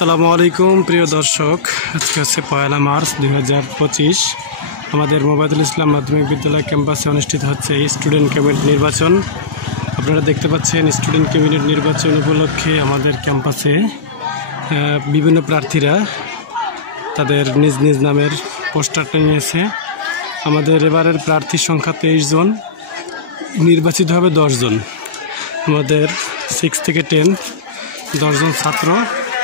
আসসালামু আলাইকুম প্রিয় দর্শক, আজকে হচ্ছে 1 মার্চ 2025। আমাদের মোবাইদুল ইসলাম মাধ্যমিক বিদ্যালয় ক্যাম্পাসে অনুষ্ঠিত হচ্ছে স্টুডেন্ট ক্যাবিনেট নির্বাচন। আপনারা দেখতে পাচ্ছেন স্টুডেন্ট ক্যাবিনেট নির্বাচন উপলক্ষে আমাদের ক্যাম্পাসে বিভিন্ন প্রার্থীরা তাদের নিজ নিজ নামের পোস্টারটা নিয়েছে। আমাদের এবারের প্রার্থীর সংখ্যা 23 জন, নির্বাচিত হবে 10 জন। আমাদের 6 থেকে 10 10 জন ছাত্র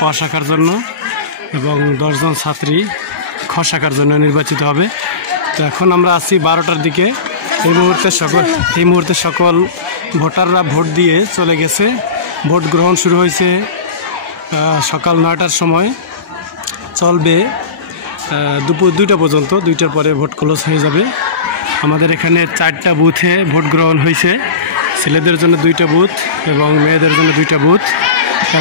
ক শাখার জন্য এবং 10 জন ছাত্রী খ শাখার জন্য নির্বাচিত হবে। তো এখন আমরা আছি 12টার দিকে। এই মুহূর্তে সকল ভোটাররা ভোট দিয়ে চলে গেছে। ভোট গ্রহণ শুরু হয়েছে সকাল 9টার সময়, চলবে দুপুর 2টা পর্যন্ত। 2টার পরে ভোট ক্লোজ হয়ে যাবে। আমাদের এখানে 4টা বুথে ভোট গ্রহণ হয়েছে। ছেলেদের জন্য 2টা বুথ এবং মেয়েদের জন্য 2টা বুথ।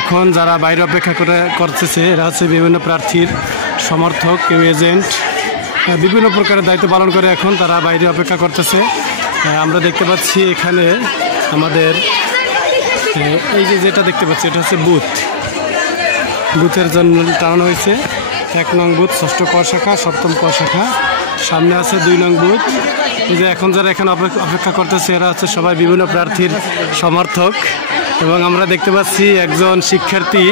এখন যারা বাইরে অপেক্ষা করতেছে এরা হচ্ছে বিভিন্ন প্রার্থীর সমর্থক, কেউ এজেন্ট, বিভিন্ন প্রকারের দায়িত্ব পালন করে এখন তারা বাইরে অপেক্ষা করতেছে। আমরা দেখতে পাচ্ছি এখানে আমাদের এই যেটা দেখতে পাচ্ছি এটা হচ্ছে বুথের জন্য টানানো হয়েছে। 1 নং বুথ 6ষ্ঠ ক শাখা, 7ম ক শাখা। সামনে আছে 2 নং বুথ। এই যে এখন যারা এখানে অপেক্ষা করতেছে এরা হচ্ছে সবাই বিভিন্ন প্রার্থীর সমর্থক। এবং আমরা দেখতে পাচ্ছি একজন শিক্ষার্থী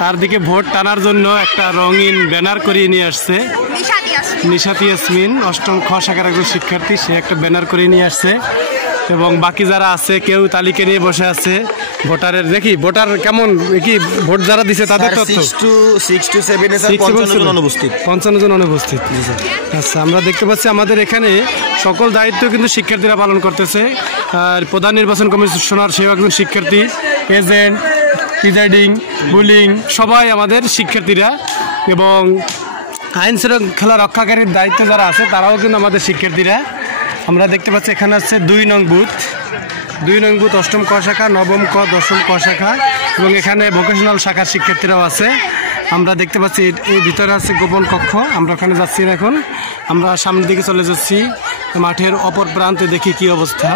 তার দিকে ভোট টানার জন্য একটা রঙিন ব্যানার করিয়ে নিয়ে আসছে। নিশাতি ইয়াসমিন 8ম খ শাখার একজন শিক্ষার্থী, সে একটা ব্যানার করিয়ে নিয়ে আসছে। এবং বাকি যারা আছে কেউ তালিকা নিয়ে বসে আছে ভোটারের। দেখি ভোটার কেমন, কি ভোট যারা দিছে তাদের তথ্য 6 to 7 55 জন অনুপস্থিত। 55 জন অনুপস্থিত। আচ্ছা, আমরা দেখতে পাচ্ছি আমাদের এখানে সকল দায়িত্ব কিন্তু শিক্ষার্থীরা পালন করতেছে। আর প্রধান নির্বাচন কমিশনার সেও একজন শিক্ষার্থী, এজেন্ট, প্রিজাইডিং, বুলিং সবাই আমাদের শিক্ষার্থীরা। এবং আইন শৃঙ্খলা রক্ষাকারীর দায়িত্বে যারা আছে তারাও কিন্তু আমাদের শিক্ষার্থীরা। আমরা দেখতে পাচ্ছি এখানে আছে 2 নং বুথ 8ম ক শাখা, 9ম ক, 10ম ক শাখা এবং এখানে ভোকেশনাল শাখার শিক্ষার্থীরাও আছে। আমরা দেখতে পাচ্ছি এই ভিতরে আছে গোপন কক্ষ। আমরা ওখানে যাচ্ছি না, এখন আমরা সামনের দিকে চলে যাচ্ছি। মাঠের অপর প্রান্তে দেখি কি অবস্থা।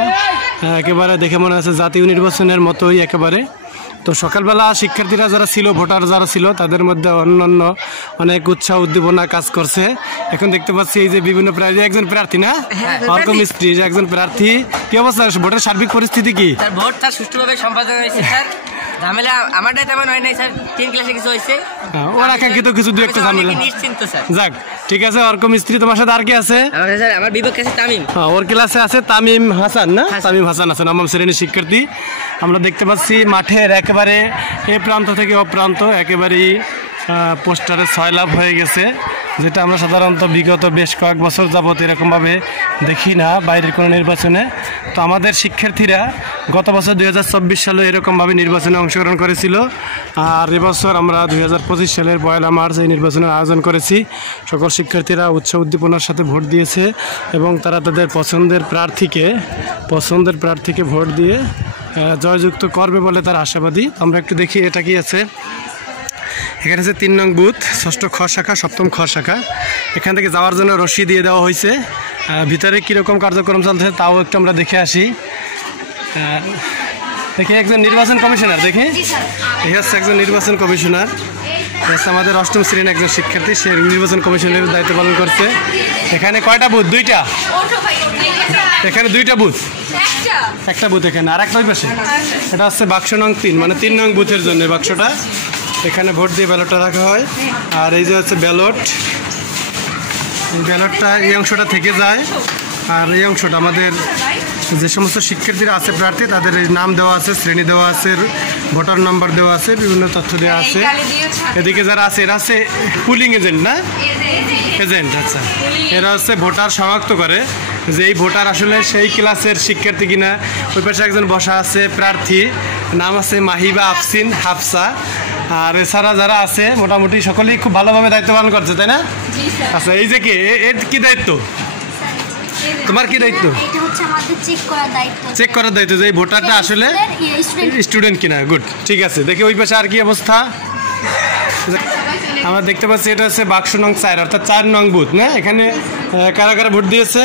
একেবারে দেখে মনে হচ্ছে জাতীয় নির্বাচনের মতোই একেবারে। তো সকালবেলা শিক্ষার্থীরা যারা ছিল, ভোটার যারা ছিল, তাদের মধ্যে অন্যান্য অনেক উৎসাহ উদ্দীপনা কাজ করছে। এখন দেখতে পাচ্ছি এই যে বিভিন্ন প্রার্থী, একজন প্রার্থী না অর্ক মিস্ত্রি, একজন প্রার্থী। কি অবস্থা ভোটের সার্বিক পরিস্থিতি কি? ভোট স্যার সুষ্ঠুভাবে সম্পাদন হয়েছে স্যার। ঝামেলা আমাদের তেমন হয় নাই স্যার, 3 ক্লাসে কিছু হয়েছে। ওর আকাঙ্ক্ষিত কিছু 2-1টা ঝামেলা। নিশ্চিন্ত স্যার। যাক, ঠিক আছে। অর্ক মিস্ত্রি, তোমার সাথে আর কি আছে? স্যার আমার বিপক্ষে আছে তামিম। ওর ক্লাসে আছে তামিম হাসান না? তামিম হাসান আছে 9ম শ্রেণীর শিক্ষার্থী। আমরা দেখতে পাচ্ছি মাঠের একেবারে এ প্রান্ত থেকে ও প্রান্ত একেবারেই পোস্টারে সয়লাভ হয়ে গেছে, যেটা আমরা সাধারণত বিগত বেশ কয়েক বছর যাবত এরকমভাবে দেখি না বাইরের কোনো নির্বাচনে। তো আমাদের শিক্ষার্থীরা গত বছর 2024 সালে এরকমভাবে নির্বাচনে অংশগ্রহণ করেছিল। আর এবছর আমরা 2025 সালের 1 মার্চ এই নির্বাচনের আয়োজন করেছি। সকল শিক্ষার্থীরা উৎসাহ উদ্দীপনার সাথে ভোট দিয়েছে এবং তারা তাদের পছন্দের প্রার্থীকে ভোট দিয়ে জয়যুক্ত করবে বলে তারা আশাবাদী। আমরা একটু দেখি এটা কি আছে। এখানে আছে 3 নং বুথ 6ষ্ঠ খ শাখা, 7ম খ শাখা। এখান থেকে যাওয়ার জন্য রশি দিয়ে দেওয়া হয়েছে। ভিতরে কীরকম কার্যক্রম চলছে তাও একটু আমরা দেখে আসি। দেখি একজন নির্বাচন কমিশনার, দেখি এই হচ্ছে একজন নির্বাচন কমিশনার। আমাদের 8ম শ্রেণীর একজন শিক্ষার্থী, সে নির্বাচন কমিশনের দায়িত্ব পালন করছে। এখানে কয়টা বুথ? 2টা। এখানে 2টা বুথ, একটা বুথ এখানে আর একটা ওই পাশে। এটা হচ্ছে বাক্স নং 3, মানে 3 নং বুথের জন্য বাক্সটা। এখানে ভোট দিয়ে ব্যালটটা রাখা হয়। আর এই যে হচ্ছে ব্যালট, এই ব্যালটটা এই অংশটা থেকে যায়। আর এই অংশটা আমাদের যে সমস্ত শিক্ষার্থীরা আছে প্রার্থী তাদের নাম দেওয়া আছে, শ্রেণী দেওয়া আছে, ভোটার নাম্বার দেওয়া আছে, বিভিন্ন তথ্য দেওয়া আছে। এদিকে যারা আছে এরা হচ্ছে পুলিং এজেন্ট না? এজেন্ট। আচ্ছা, এরা হচ্ছে ভোটার শনাক্ত করে যে এই ভোটার আসলে সেই ক্লাসের শিক্ষার্থী কিনা। ওই পাশে একজন বসা আছে প্রার্থী, নাম আছে মাহিবা আফসিন হাফসা। আর এছাড়া যারা আছে মোটামুটি সকলেই খুব ভালোভাবে দায়িত্ব পালন করছে, তাই না? আচ্ছা, এই যে এর কি দায়িত্ব? তোমার কি দায়িত্ব? চেক করার দায়িত্ব যে এই ভোটারটা আসলে স্টুডেন্ট কিনা। গুড, ঠিক আছে। দেখি ওই পাশে আর কি অবস্থা। আমরা দেখতে পাচ্ছি এটা হচ্ছে বাক্স নং 4, অর্থাৎ 4 নং বুথ না? এখানে কারা কারা ভোট দিয়েছে?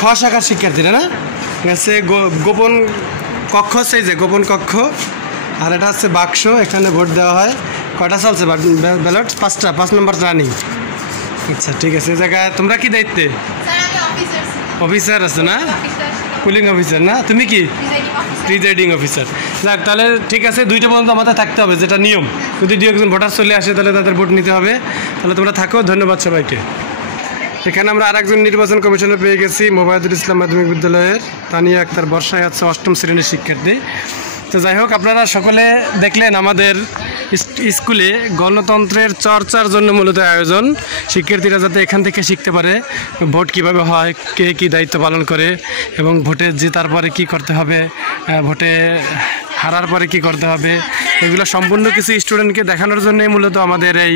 খ শাখার শিক্ষার্থীরা না? গোপন কক্ষ আছে, এই যে গোপন কক্ষ। আর এটা হচ্ছে বাক্স, এখানে ভোট দেওয়া হয়। কয়টা চলছে ব্যালট? 5 নম্বর রানিং। আচ্ছা ঠিক আছে। এই জায়গায় তোমরা কি দায়িত্বে? অফিসার আছে না, পুলিং অফিসার না, তুমি কি প্রিজাইডিং অফিসার? যাক তাহলে ঠিক আছে, 2টা পর্যন্ত আমাদের থাকতে হবে, যেটা নিয়ম। যদি 2 একজন ভোটার চলে আসে তাহলে তাদের ভোট নিতে হবে। তাহলে তোমরা থাকো, ধন্যবাদ সবাইকে। এখানে আমরা আরেকজন নির্বাচন কমিশনার পেয়ে গেছি, মোবাইদুল ইসলাম মাধ্যমিক বিদ্যালয়ের তানিয়া আক্তার বর্ষায় হচ্ছে 8ম শ্রেণীর শিক্ষার্থী। তো যাই হোক, আপনারা সকলে দেখলেন আমাদের স্কুলে গণতন্ত্রের চর্চার জন্য মূলত আয়োজন, শিক্ষার্থীরা যাতে এখান থেকে শিখতে পারে ভোট কিভাবে হয়, কে কী দায়িত্ব পালন করে, এবং ভোটে জেতার পরে কি করতে হবে, ভোটে হারার পরে কি করতে হবে, এগুলো সম্পূর্ণ কিছু স্টুডেন্টকে দেখানোর জন্যই মূলত আমাদের এই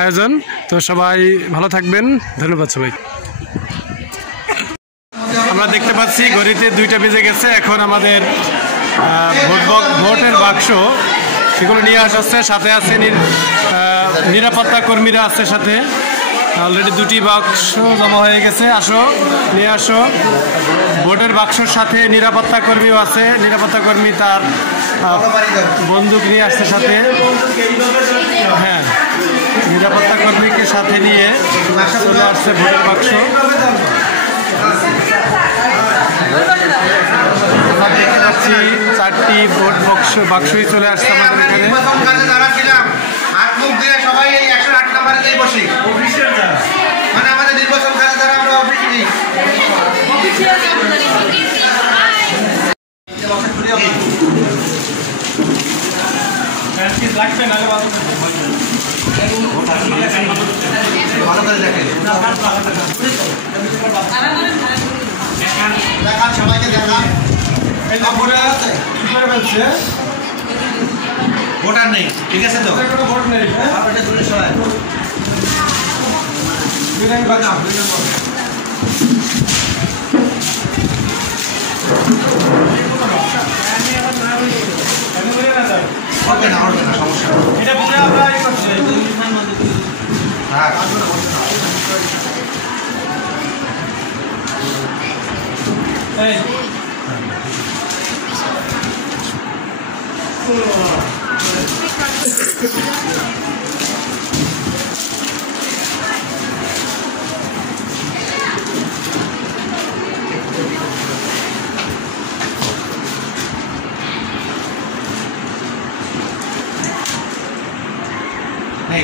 আয়োজন। তো সবাই ভালো থাকবেন, ধন্যবাদ সবাই। আমরা দেখতে পাচ্ছি ঘড়িতে 2টা বেজে গেছে। এখন আমাদের ভোটের বাক্স সেগুলো নিয়ে আসা হচ্ছে, সাথে আছে নিরাপত্তা কর্মীরা আছে সাথে। অলরেডি 2টি বাক্স জমা হয়ে গেছে, আসো নিয়ে আসো। ভোটের বাক্সর সাথে নিরাপত্তা কর্মীও আছে, নিরাপত্তা কর্মী তার বন্দুক নিয়ে আসছে সাথে। হ্যাঁ, নিরাপত্তা কর্মীকে সাথে নিয়ে চলে আসছে ভোটের বাক্স। আমরা দেখতে পাচ্ছি 4টি ভোট বাক্সই চলে আসছে আমাদের এখানে। সবাই 108 নম্বরে বসি, মানে আমাদের নির্বাচন কাজে যারা আমরা অফিস নেই। ভালো করে দেখেন, দেখান সবাইকে, দেখান। ভোটার নেই, ঠিক আছে তো? ভোট নেই, সবাই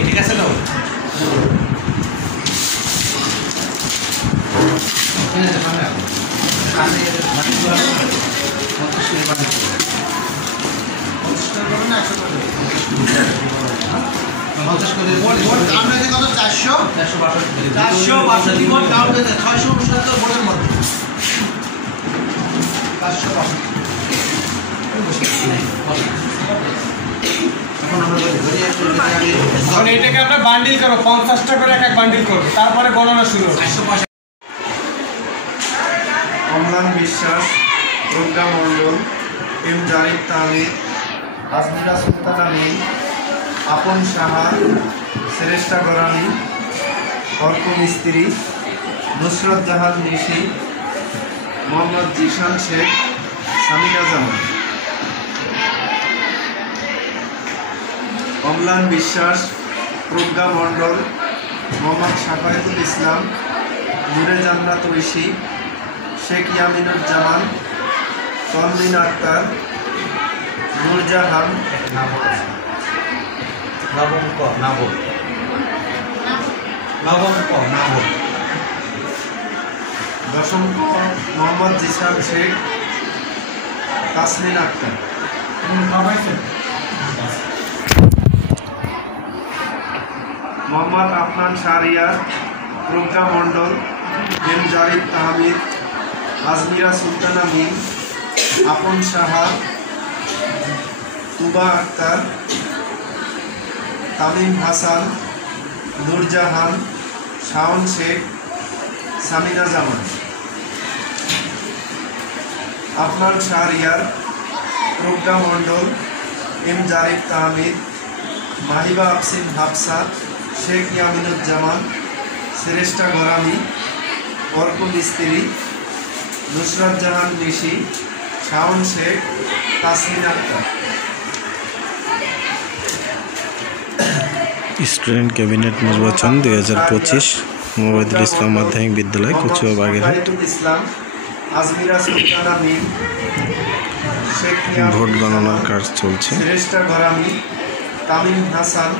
ঠিক আছে তো? এটাকে আমরা বান্ডিল করো, 50টা করে এক বান্ডিল করবো, তারপরে গণনা শুরু হবে। অম্লান বিশ্বাস, প্রজ্ঞা মণ্ডল, এম জারিফ তাহমিদ, আজমিরা সুলতানা মিম, আপন সাহা, শ্রেষ্ঠা গরানি, অর্ক মিস্ত্রি, নুসরত জাহান নিশি, মোহাম্মদ জিশান শেখ, সামিনা জামান। অম্লান বিশ্বাস, প্রজ্ঞা মণ্ডল, মোহাম্মদ শাফায়েতুল ইসলাম, নূরে জান্নাত ঐশী, শেখ ইয়ামিনুজ্জামান, তনমিন আক্তার, নূরজাহান, দশম মোহাম্মদ জিসান শেখ, তাসমিন আক্তার। মোহাম্মদ আফনান শাহরিয়ার, প্রজ্ঞা মণ্ডল, এম জারিফ তাহমিদ, আজমিরা সুলতানা মিম, আপন সাহা, তুবা আক্তার, তামিম হাসান, নূরজাহান, শাওন শেখ, সামিনা জামান। আফনান শাহরিয়ার, প্রজ্ঞা মণ্ডল, এম জারিফ তাহমিদ, মাহিবা আফসিন হাফসা, শেখ ইয়ামিনুজ্জামান, শ্রেষ্ঠা গরামি, অর্ক মিস্ত্রি, নুসরত জাহান নিশি, শাওন শেখ, তাসমিন আক্তার। স্টুডেন্ট ক্যাবিনেট নির্বাচন 2025 মোবাইদুল ইসলাম মাধ্যমিক বিদ্যালয় কচুয়া বাগেরহাট। ওবায়দুল ইসলাম, আজমিরা সুলতানা মিম, শেখ ভোট গণনার কাজ চলছে। শ্রেষ্ঠা ঘরামি, তামিম হাসান,